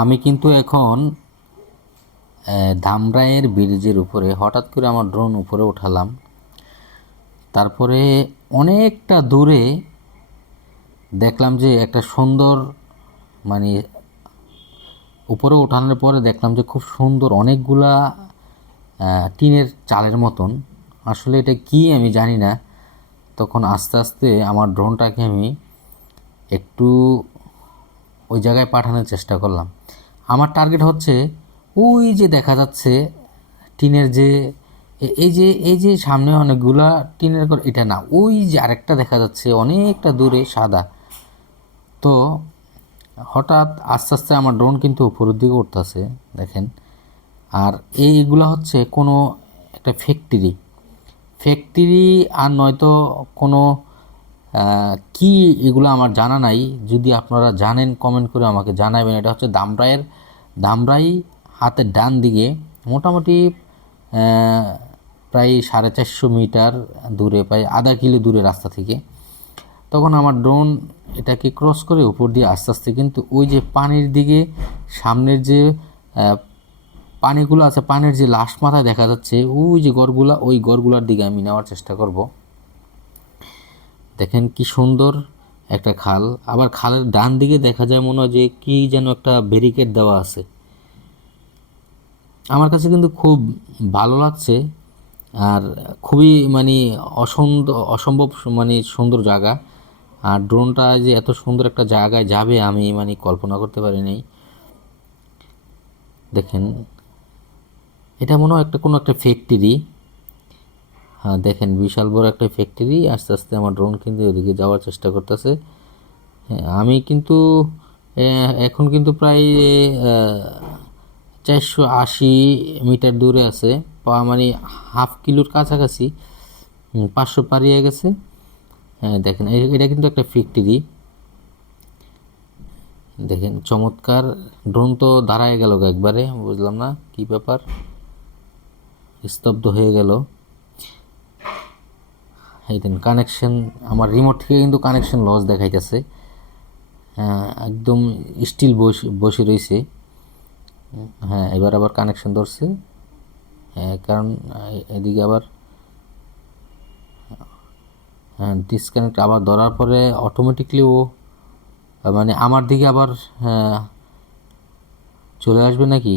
আমি কিন্তু এখন ধামরাইয়ের ব্রিজের উপরে হঠাৎ করে আমার ড্রোন উপরে উঠালাম। তারপরে অনেকটা দূরে দেখলাম যে একটা সুন্দর মানে উপরে ওঠানোর পরে দেখলাম যে খুব সুন্দর অনেকগুলা টিনের চালের মতন। আসলে এটা কি আমি জানি না। তখন আস্তে আস্তে আমার ড্রোনটাকে আমি একটু ওই জায়গায় পাঠানোর চেষ্টা করলাম। আমার টার্গেট হচ্ছে ওই যে দেখা যাচ্ছে টিনের যে এই যে সামনে অনেকগুলা টিনের ঘর, এটা না, ওই যে আরেকটা দেখা যাচ্ছে অনেকটা দূরে সাদা। তো হঠাৎ আস্তে আস্তে আমার ড্রোন কিন্তু উপরের দিকে উঠতেছে, দেখেন। আর এইগুলা হচ্ছে কোনো একটা ফ্যাক্টরি আর নয়তো কোনো কি, এগুলো আমার জানা নাই। যদি আপনারা জানেন কমেন্ট করে আমাকে জানাবেন। এটা হচ্ছে ধামরাই হাতের ডান দিকে, মোটামুটি প্রায় 450 মিটার দূরে, প্রায় আধা কিলো দূরে রাস্তা থেকে। তখন আমার ড্রোন এটাকে ক্রস করে উপর দিয়ে আস্তে আস্তে কিন্তু ওই যে পানির দিকে, সামনের যে পানিগুলো আছে, পানির যে লাশ মাথায় দেখা যাচ্ছে ওই যে গড়গুলা, ওই গড়গুলার দিকে আমি নেওয়ার চেষ্টা করব। দেখেন কি সুন্দর একটা খাল। আবার খালের ডান দিকে দেখা যায় মনে হয় যে কি যেন একটা ব্যারিকেড দেওয়া আছে। আমার কাছে কিন্তু খুব ভালো লাগছে। আর খুবই মানে অসম্ভব মানে সুন্দর জায়গা। আর ড্রোনটা যে এত সুন্দর একটা জায়গায় যাবে আমি মানে কল্পনা করতে পারি নাই। দেখেন, এটা মনে হয় কোনো একটা ফ্যাক্টরি। হ্যাঁ দেখেন, বিশাল বড় একটা ফ্যাক্টরি। আস্তে আস্তে আমার ড্রোন কিন্তু ওদিকে যাওয়ার চেষ্টা করতেছে। হ্যাঁ, আমি কিন্তু এখন কিন্তু প্রায় 480 মিটার দূরে আছে, মানে হাফ কিলোর কাছাকাছি, 500 পারিয়ে গেছে। হ্যাঁ দেখেন, এটা কিন্তু একটা ফ্যাক্টরি। দেখেন চমৎকার। ড্রোন তো দাঁড়ায় গেল একবারে, বুঝলাম না কি ব্যাপার, স্তব্ধ হয়ে গেল। এই দেন কানেকশন, আমার রিমোট থেকে কিন্তু কানেকশন লস দেখাইতেছে। একদম স্টিল বসে রয়েছে। হ্যাঁ, এবার আবার কানেকশন ধরছে। হ্যাঁ, কারণ এদিকে আবার ডিসকানেক্ট আবার ধরার পরে অটোমেটিকলি ও মানে আমার দিকে আবার চলে আসবে নাকি।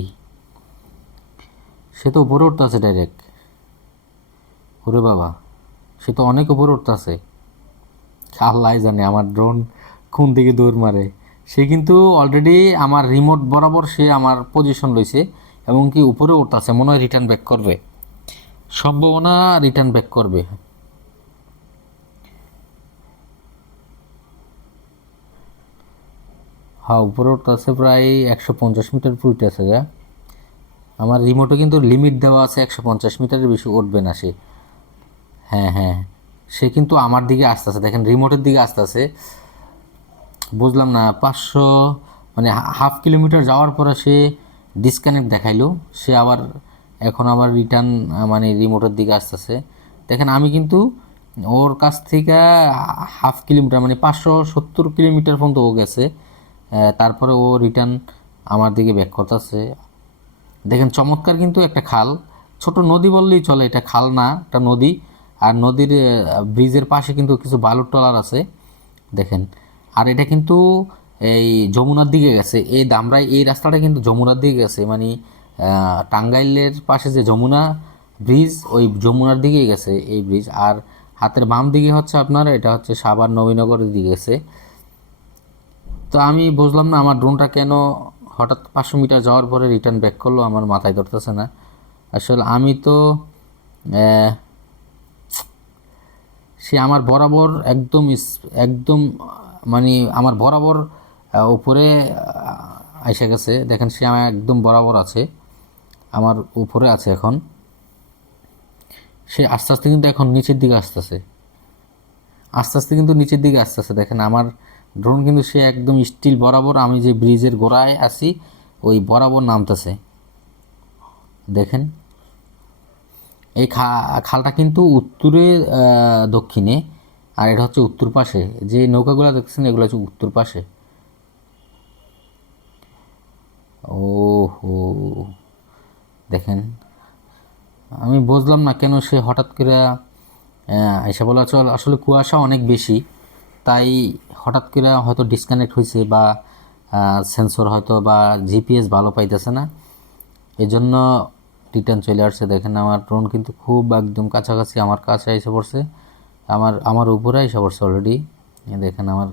সে তো উপরে উঠতে আছে ডাইরেক্ট। ওরে বাবা, সে তো অনেক উপরে উঠতে আছে। আল্লাহ জানে আমার ড্রোন কোন দিকে দৌড় মারে। সে কিন্তু অলরেডি আমার রিমোট বরাবর সে আমার পজিশন লইছে, এবং কি উপরে উঠতেছে, মনে হয় রিটার্ন ব্যাক করবে, সম্ভাবনা রিটার্ন ব্যাক করবে। হ্যাঁ, উপরে উঠতেছে প্রায় 150 মিটার উপরে আছে যা। আমার রিমোটে কিন্তু লিমিট দেওয়া আছে 150 মিটারের বেশি উঠবে না সে। হ্যাঁ হ্যাঁ, সে কিন্তু আমার দিকে আসতেছে, দেখেন রিমোটের দিকে আসতেছে। বুঝলাম না, 500 মানে হাফ কিলোমিটার যাওয়ার পরে সে ডিসকানেক্ট দেখাইলো। সে আবার এখন আবার রিটার্ন মানে রিমোটের দিকে আসতেছে। দেখেন আমি কিন্তু ওর কাছ থেকে হাফ কিলোমিটার মানে 570 কিলোমিটার পর্যন্ত ও গেছে। তারপরে ও রিটার্ন আমার দিকে ব্যাক করতেছে। দেখেন চমৎকার কিন্তু একটা খাল, ছোট নদী বললেই চলে, এটা খাল না, একটা নদী। আর নদীর ব্রিজের পাশে কিন্তু কিছু বালুর টলার আছে, দেখেন। আর এটা কিন্তু এই যমুনার দিকে গেছে, এই দামরাই এই রাস্তাটা কিন্তু যমুনার দিকে গেছে, মানে টাঙ্গাইলের পাশে যে যমুনা ব্রিজ, ওই যমুনার দিকে গেছে এই ব্রিজ। আর হাতের বাম দিকে হচ্ছে আপনার, এটা হচ্ছে সাভার নবীনগরের দিকে গেছে। তো আমি বুঝলাম না আমার ড্রোনটা কেন হঠাৎ 500 মিটার যাওয়ার পরে রিটার্ন ব্যাক করলো, আমার মাথায় ধরতেছে না। আসলে আমি তো সে আমার বরাবর একদম একদম মানে আমার বরাবর উপরে এসে গেছে। দেখেন সে আমার একদম বরাবর আছে, আমার উপরে আছে এখন। সে আস্তে আস্তে কিন্তু এখন নিচের দিকে আসতেছে, আস্তে আস্তে কিন্তু নিচের দিকে আসতেছে। দেখেন আমার ড্রোন কিন্তু সে একদম স্টিল বরাবর, আমি যে ব্রিজের গোড়ায় আছি ওই বরাবর নামতেছে। দেখেন এই খালটা কিন্তু উত্তরে দক্ষিণে, আর এটা হচ্ছে উত্তর পাশে। যে নৌকাগুলো দেখছেন এগুলো হচ্ছে উত্তর পাশে। দেখেন, আমি বুঝলাম না কেন সে হঠাৎ করে এসে বলা চল, আসলে কুয়াশা অনেক বেশি, তাই হঠাৎ করে হয়তো ডিসকানেক্ট হয়েছে বা সেন্সর হয়তো বা জিপিএস ভালো পাইতেছে না, এজন্য রিটার্ন চলে আসছে। দেখেন আমার ড্রোন কিন্তু খুব একদম কাছাকাছি আমার কাছে এসে পড়ছে, আমার উপরে এসে পড়ছে অলরেডি। দেখেন আমার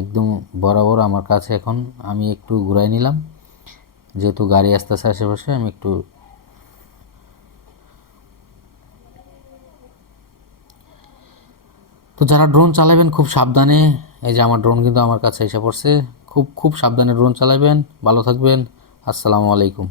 একদম বরাবর আমার কাছে। এখন আমি একটু ঘুরাই নিলাম, যেহেতু গাড়ি আসতেছে আশেপাশে, আমি একটু। তো যারা ড্রোন চালাবেন খুব সাবধানে, এই যে আমার ড্রোন কিন্তু আমার কাছে এসে পড়ছে, খুব খুব সাবধানে ড্রোন চালাবেন। ভালো থাকবেন। আসসালামু আলাইকুম।